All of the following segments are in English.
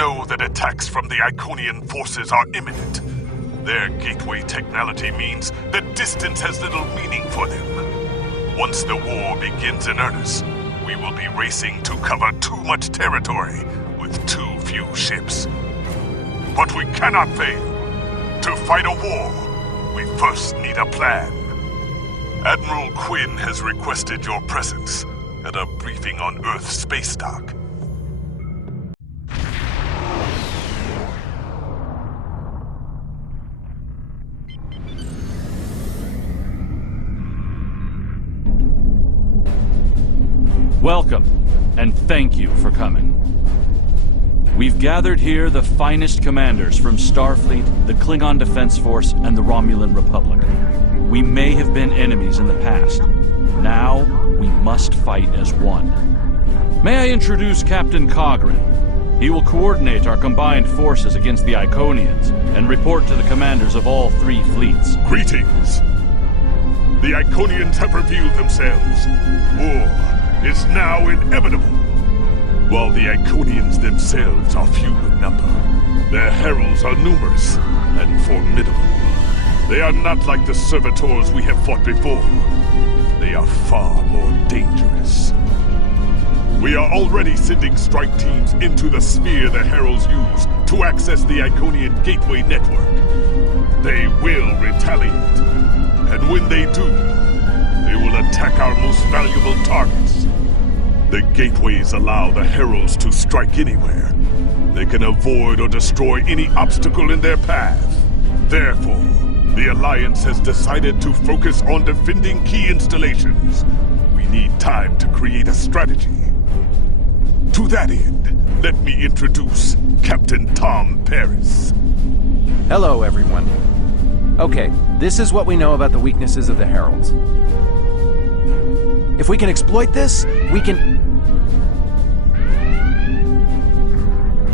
know that attacks from the Iconian forces are imminent. Their gateway technology means that distance has little meaning for them. Once the war begins in earnest, we will be racing to cover too much territory with too few ships. But we cannot fail. To fight a war, we first need a plan. Admiral Quinn has requested your presence at a briefing on Earth space dock. Welcome, and thank you for coming. We've gathered here the finest commanders from Starfleet, the Klingon Defense Force, and the Romulan Republic. We may have been enemies in the past. Now, we must fight as one. May I introduce Captain Cogran? He will coordinate our combined forces against the Iconians and report to the commanders of all 3 fleets. Greetings! The Iconians have revealed themselves. War is now inevitable. While the Iconians themselves are few in number, their heralds are numerous and formidable. They are not like the servitors we have fought before. They are far more dangerous. We are already sending strike teams into the sphere the heralds use to access the Iconian gateway network. They will retaliate, and when they do, they will attack our most valuable targets. The gateways allow the heralds to strike anywhere. They can avoid or destroy any obstacle in their path. Therefore, the Alliance has decided to focus on defending key installations. We need time to create a strategy. To that end, let me introduce Captain Tom Paris. Hello, everyone. Okay, this is what we know about the weaknesses of the heralds. If we can exploit this, we can...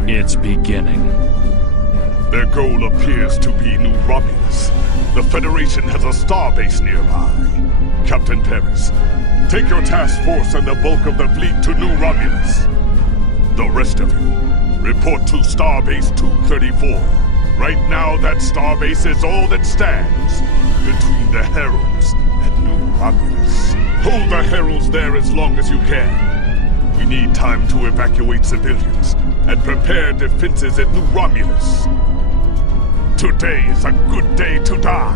It's beginning. Their goal appears to be New Romulus. The Federation has a starbase nearby. Captain Paris, take your task force and the bulk of the fleet to New Romulus. The rest of you, report to Starbase 234. Right now, that starbase is all that stands between the Heralds and New Romulus. Hold the Heralds there as long as you can. We need time to evacuate civilians and prepare defenses at New Romulus. Today is a good day to die.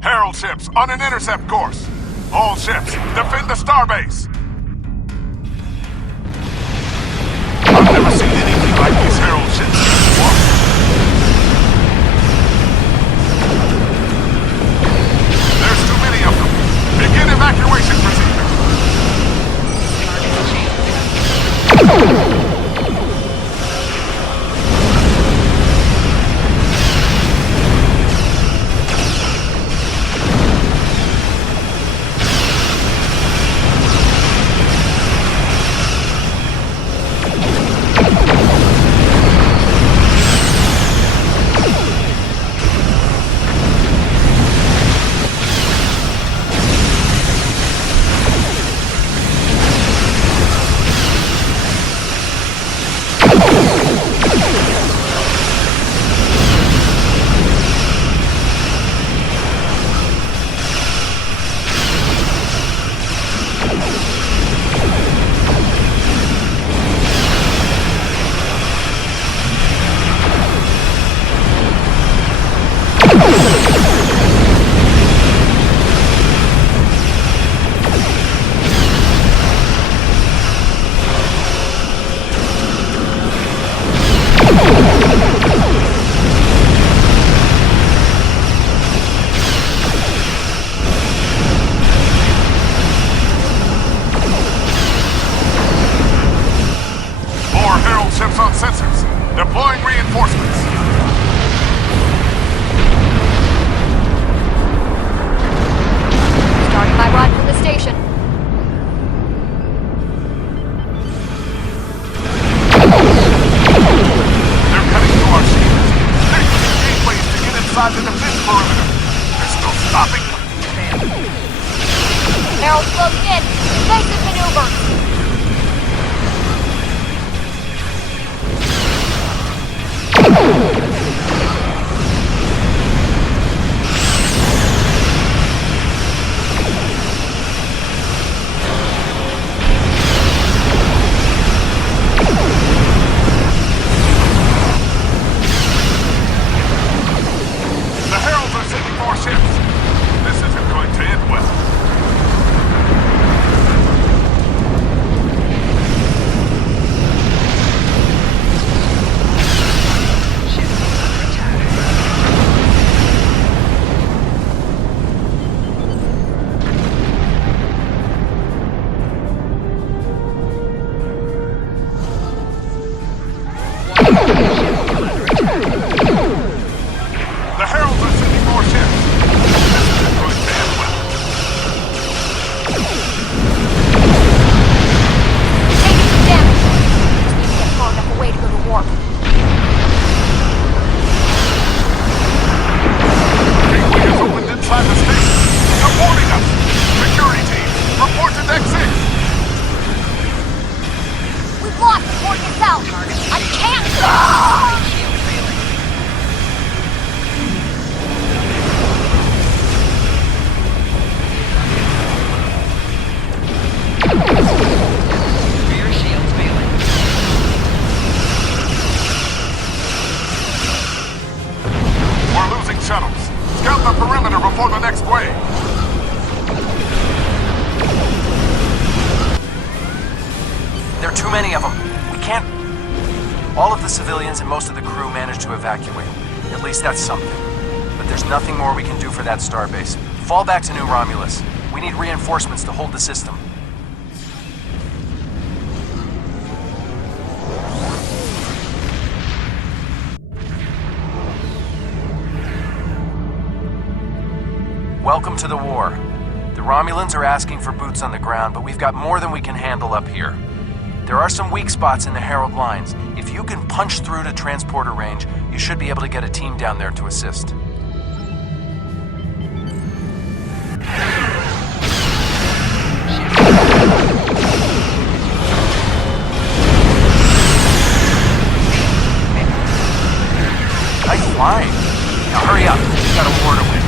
Herald ships on an intercept course. All ships, defend the starbase. I've never seen anything like these Herald ships before. There's too many of them. Begin evacuation procedure. inside the defense perimeter. There's no stopping them. Harold's closing in. Evasive maneuver. The Heralds are sending more ships. This isn't going to end well. The Heralds are sending more ships. This isn't going to end well. Taking some damage. Just need to get far enough away to go to warp. Gateway is opened inside the station. They're warning us. Security team, report to Deck 6. We've lost the coordinates out. I can't. Rear shields failing. We're losing shuttles. Scout the perimeter before the next wave. There are too many of them. We can't... All of the civilians and most of the crew managed to evacuate. At least that's something. But there's nothing more we can do for that starbase. Fall back to New Romulus. We need reinforcements to hold the system. Welcome to the war. The Romulans are asking for boots on the ground, but we've got more than we can handle up here. There are some weak spots in the Herald lines. If you can punch through to transporter range, you should be able to get a team down there to assist. Nice flying. Now hurry up. We've got a war to win.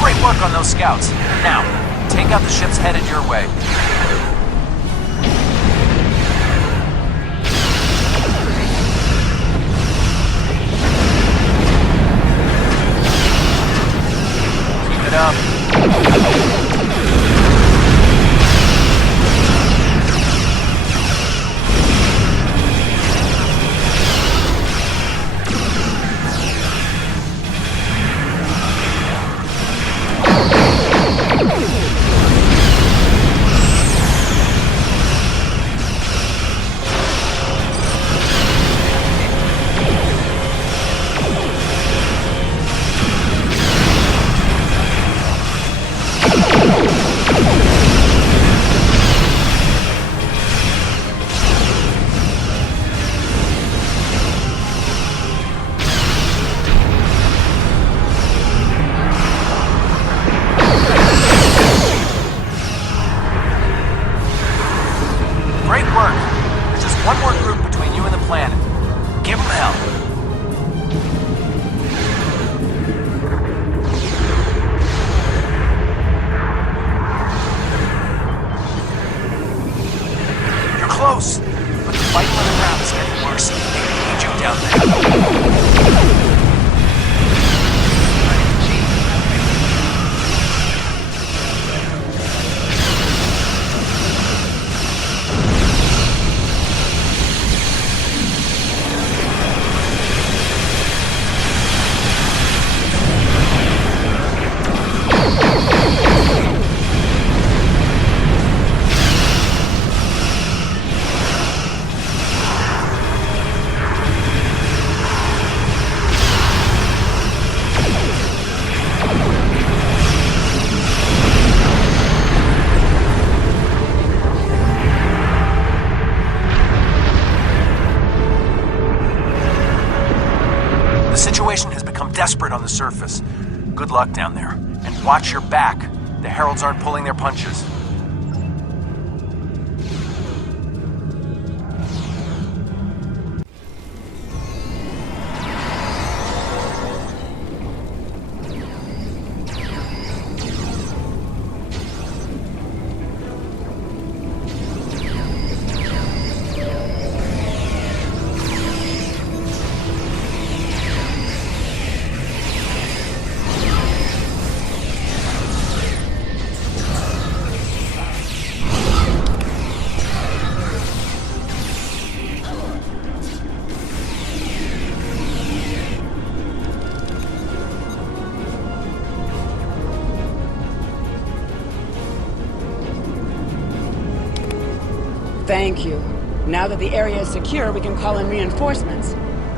Great work on those scouts. Now, take out the ships headed your way. Keep it up. Great work. There's just one more group between you and the planet. Give them hell. You're close, but the fight on the ground is getting worse. They need you down there. desperate on the surface. Good luck down there. And watch your back. The Heralds aren't pulling their punches. Thank you. Now that the area is secure, we can call in reinforcements.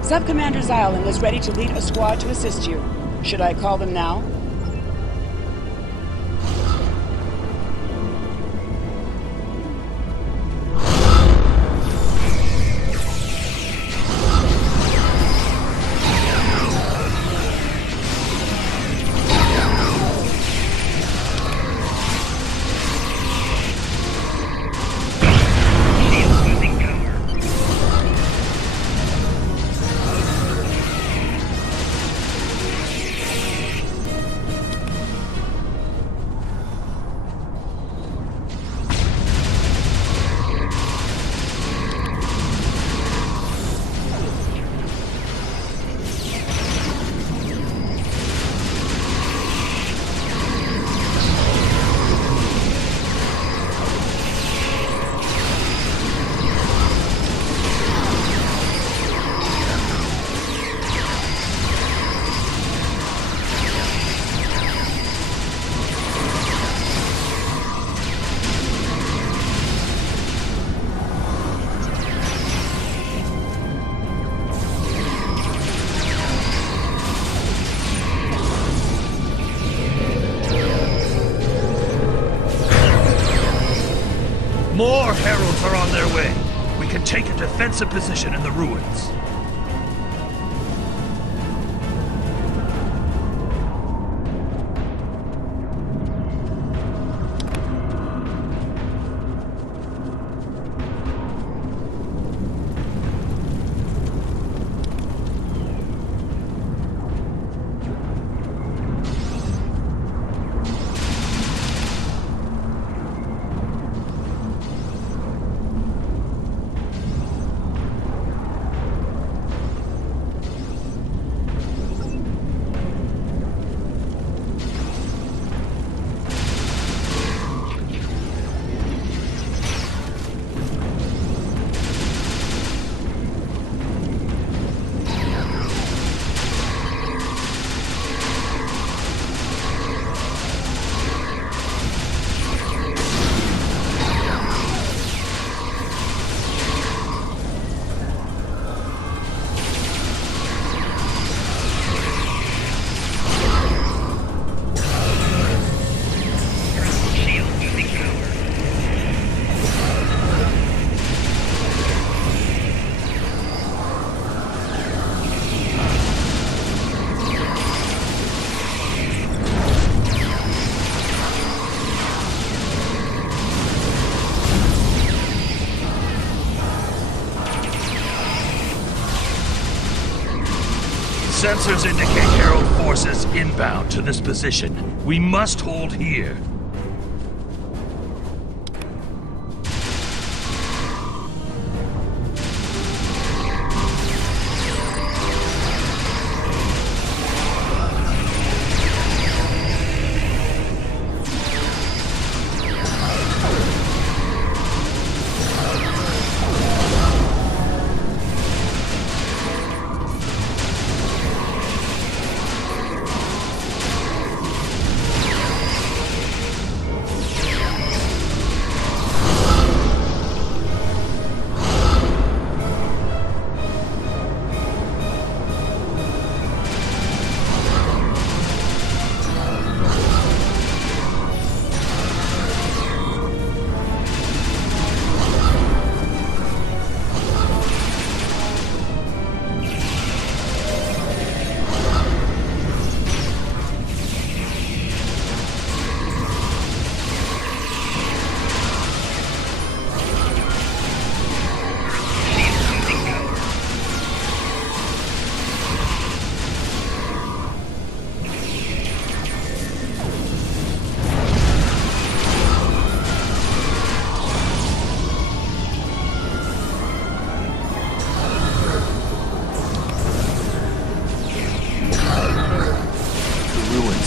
Sub-Commander Xylan is ready to lead a squad to assist you. Should I call them now? More heralds are on their way. We can take a defensive position in the ruins. Sensors indicate Herald forces inbound to this position. We must hold here.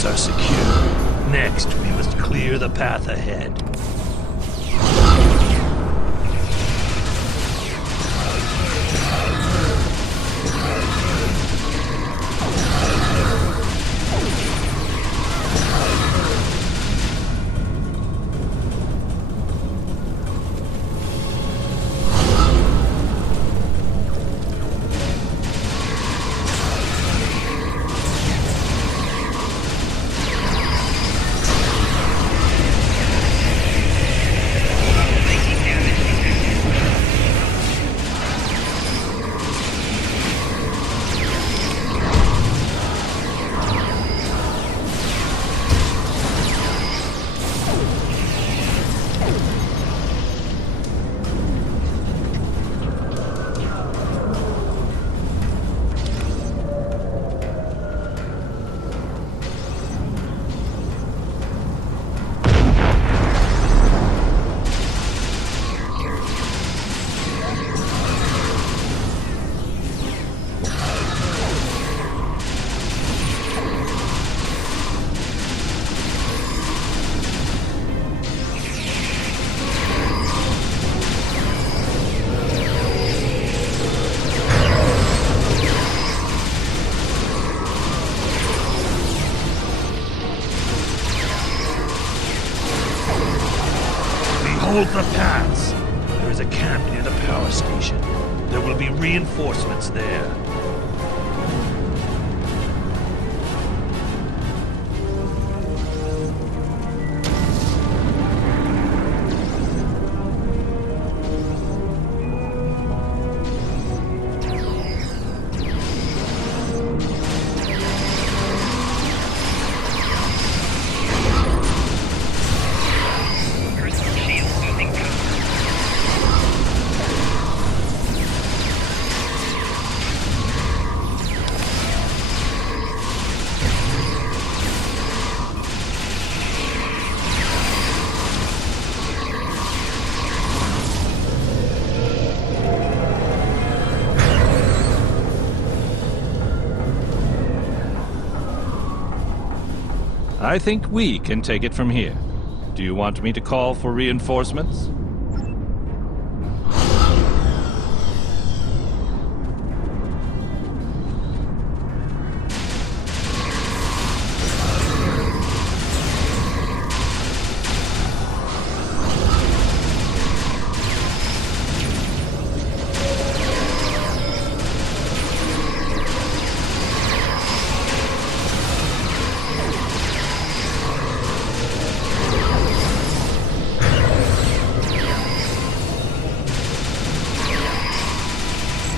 gates are secure. Next, we must clear the path ahead. Hold the paths. There is a camp near the power station. There will be reinforcements there. I think we can take it from here. Do you want me to call for reinforcements?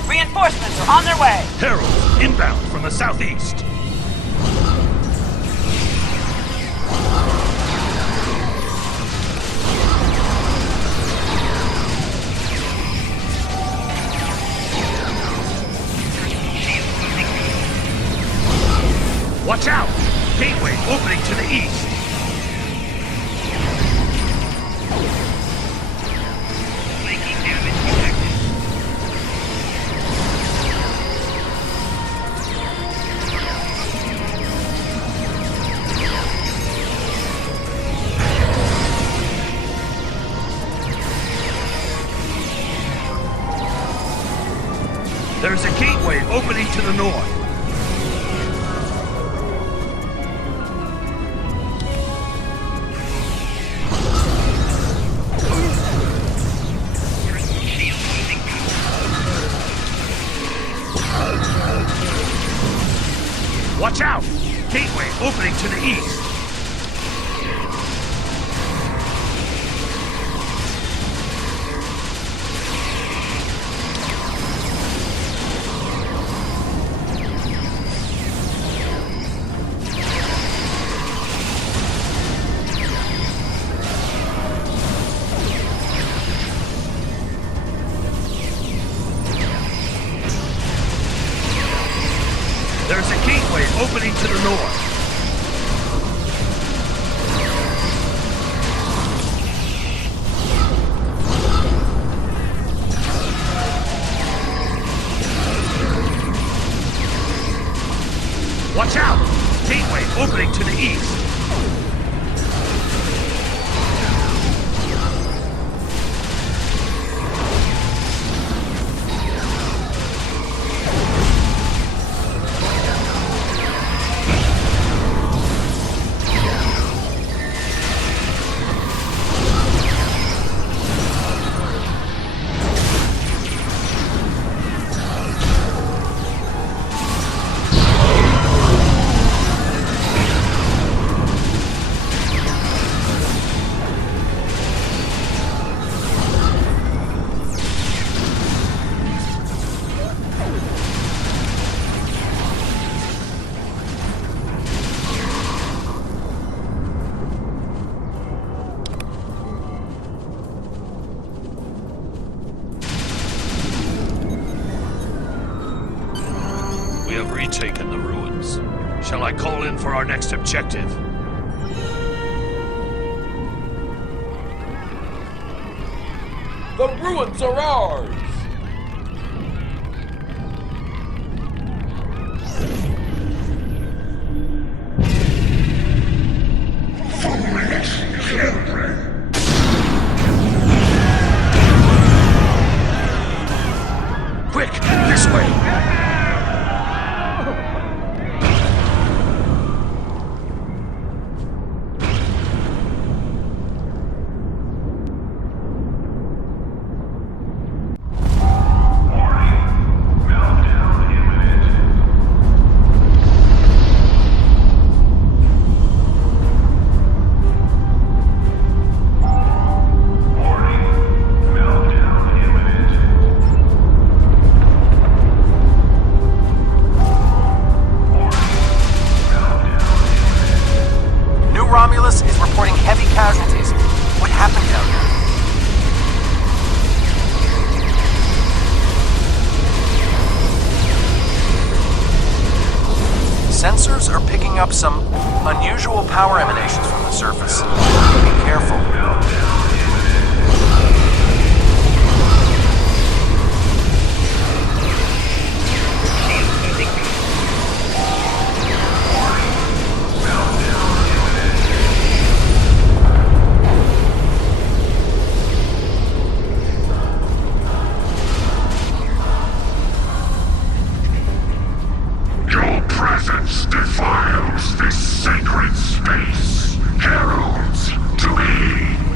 Reinforcements are on their way! Heralds inbound from the southeast. Watch out! Gateway opening to the east. There's a gateway opening to the north. Watch out! Gateway opening to the east. There's a gateway opening to the north. Watch out! gateway opening to the east. We have retaken the ruins. Shall I call in for our next objective? The ruins are ours! Quick, this way! Romulus is reporting heavy casualties. What happened down there? Sensors are picking up some unusual power emanations from the surface. Be careful. Presence defiles this sacred space. Heralds, to me.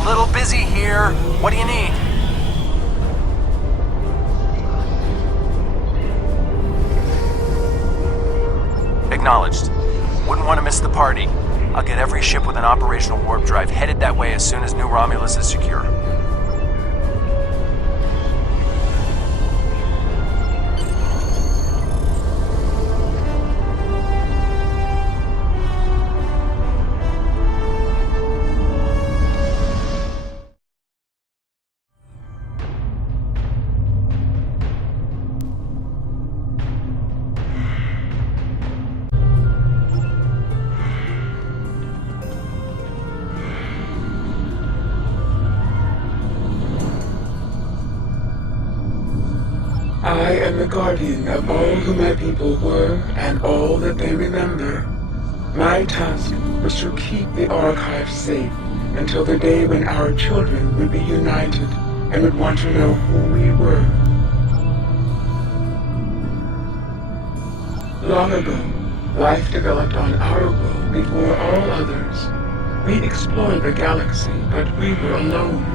a little busy here. What do you need? Acknowledged. Wouldn't want to miss the party. I'll get every ship with an operational warp drive headed that way as soon as New Romulus is secure. I am the guardian of all who my people were and all that they remember. My task was to keep the archive safe until the day when our children would be united and would want to know who we were. Long ago, life developed on our world before all others. We explored the galaxy, but we were alone.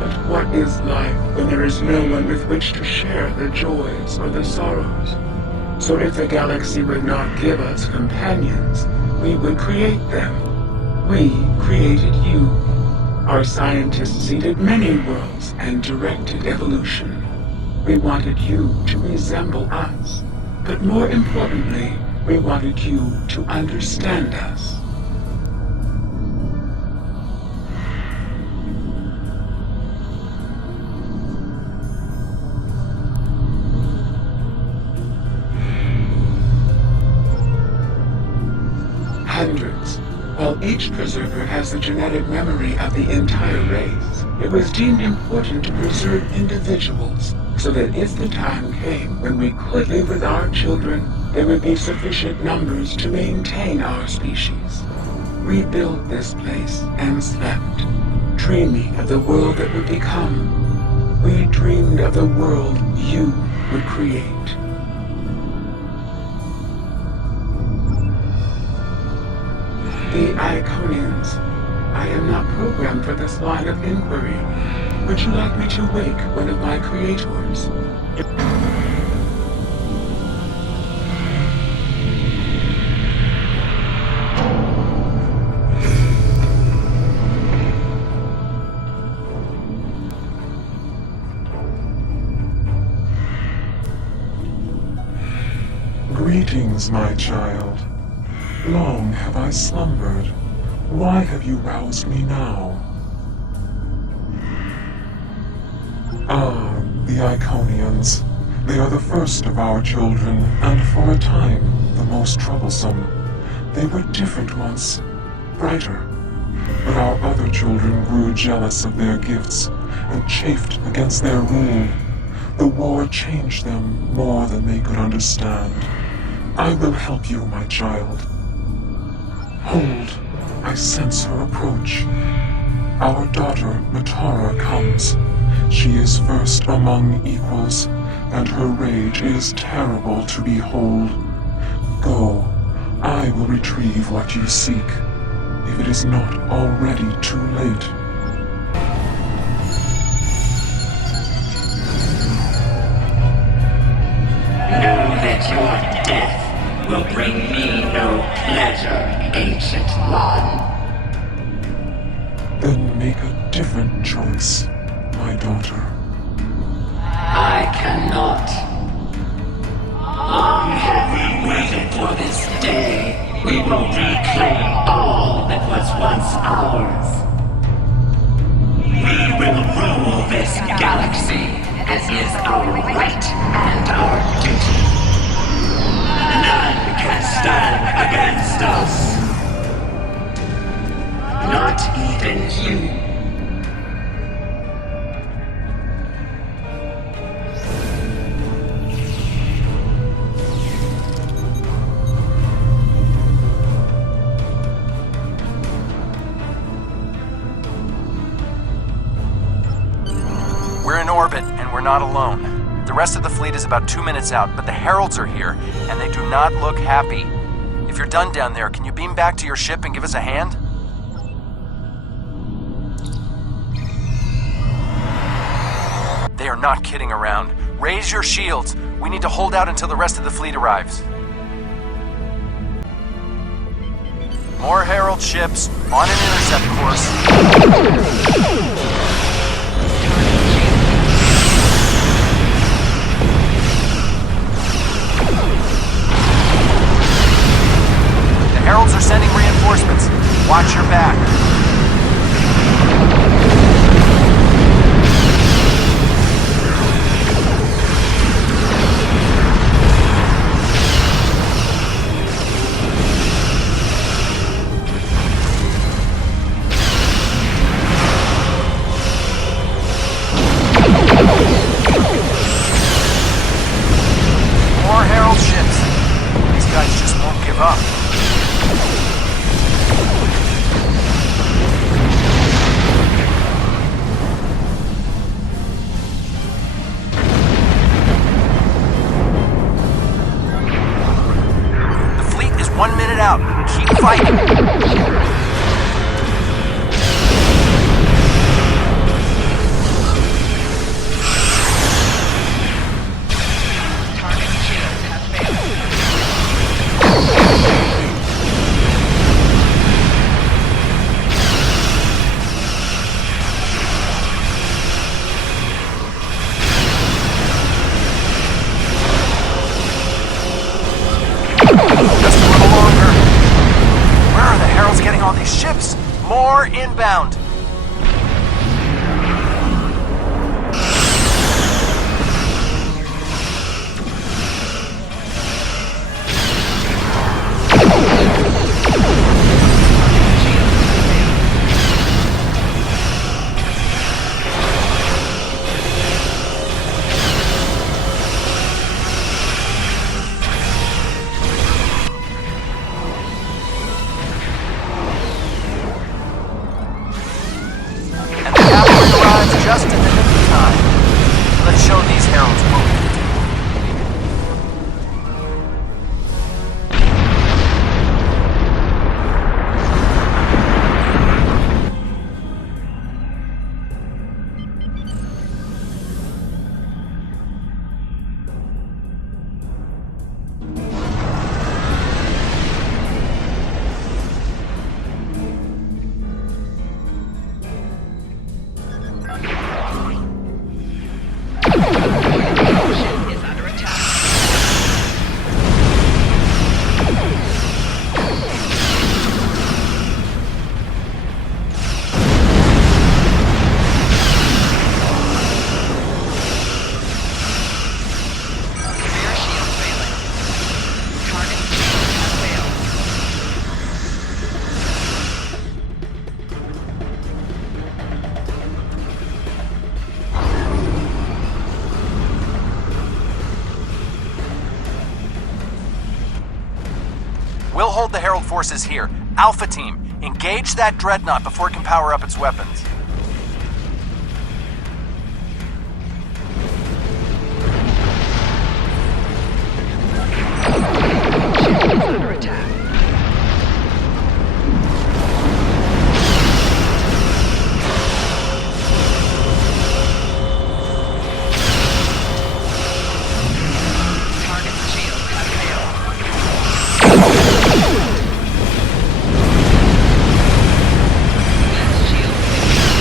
But what is life when there is no one with which to share the joys or the sorrows? So if the galaxy would not give us companions, we would create them. We created you. Our scientists seeded many worlds and directed evolution. We wanted you to resemble us. But more importantly, we wanted you to understand us. Hundreds. While each preserver has the genetic memory of the entire race, it was deemed important to preserve individuals so that if the time came when we could live with our children, there would be sufficient numbers to maintain our species. We built this place and slept, dreaming of the world that would become. We dreamed of the world you would create. The Iconians. I am not programmed for this line of inquiry. Would you like me to wake one of my creators? Greetings, my child. Long have I slumbered. Why have you roused me now? Ah, the Iconians. They are the first of our children, and for a time, the most troublesome. They were different once, brighter. But our other children grew jealous of their gifts, and chafed against their rule. The war changed them more than they could understand. I will help you, my child. Hold, I sense her approach. Our daughter, Matara, comes. She is first among equals, and her rage is terrible to behold. Go, I will retrieve what you seek, if it is not already too late. Know that your death will bring me no pleasure, Ancient One. Then make a different choice, my daughter. I cannot. Long have we waited for this day. We will reclaim all that was once ours. We will rule this galaxy as is our right and our duty. None can stand against us. Not even you. We're in orbit, and we're not alone. The rest of the fleet is about 2 minutes out, but the Heralds are here, and they do not look happy. If you're done down there, can you beam back to your ship and give us a hand? They are not kidding around. Raise your shields. We need to hold out until the rest of the fleet arrives. More Herald ships on an intercept course. The Heralds are sending reinforcements. Watch your back. More Herald ships. These guys just won't give up. The fleet is 1 minute out. Keep fighting. Just a little longer. Where are the Heralds getting all these ships? More inbound. And the cavalry arrives just in the nick of time. Let's show these Heralds what we can do. Is under attack. Rear shield failing. Target shield has failed. We'll hold the Herald forces here. Alpha Team, engage that dreadnought before it can power up its weapons. Ship is under attack. Target shield has failed. Lance shield failing.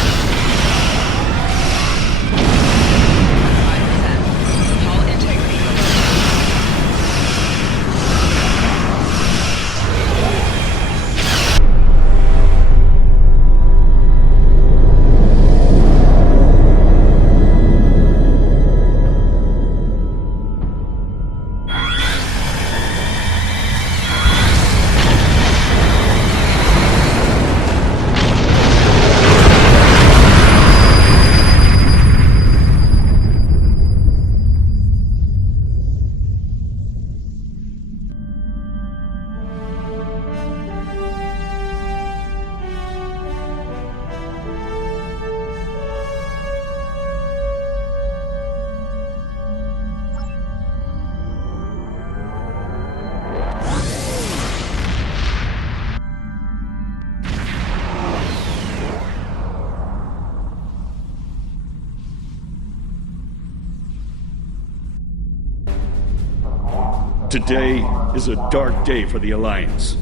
Today is a dark day for the Alliance.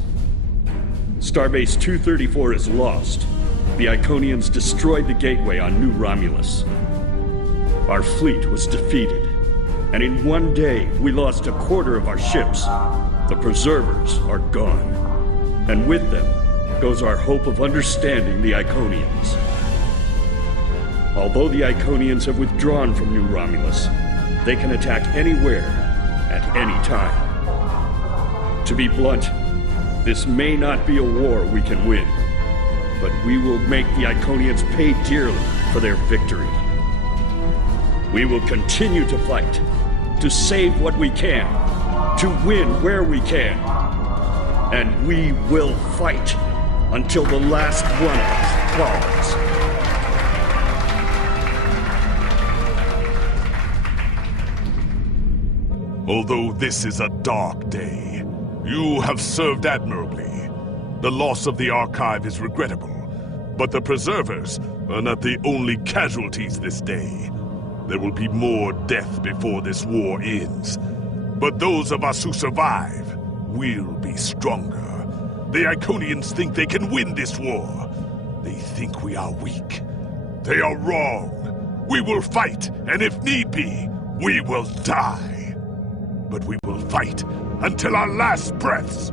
Starbase 234 is lost. The Iconians destroyed the gateway on New Romulus. Our fleet was defeated, and in one day we lost a quarter of our ships. The preservers are gone, and with them goes our hope of understanding the Iconians. Although the Iconians have withdrawn from New Romulus, they can attack anywhere, at any time. To be blunt, this may not be a war we can win, but we will make the Iconians pay dearly for their victory. We will continue to fight, to save what we can, to win where we can. And we will fight until the last one of us falls. Although this is a dark day, you have served admirably. The loss of the Archive is regrettable, but the Preservers are not the only casualties this day. There will be more death before this war ends. But those of us who survive will be stronger. The Iconians think they can win this war. They think we are weak. They are wrong. We will fight, and if need be, we will die. But we will fight until our last breaths.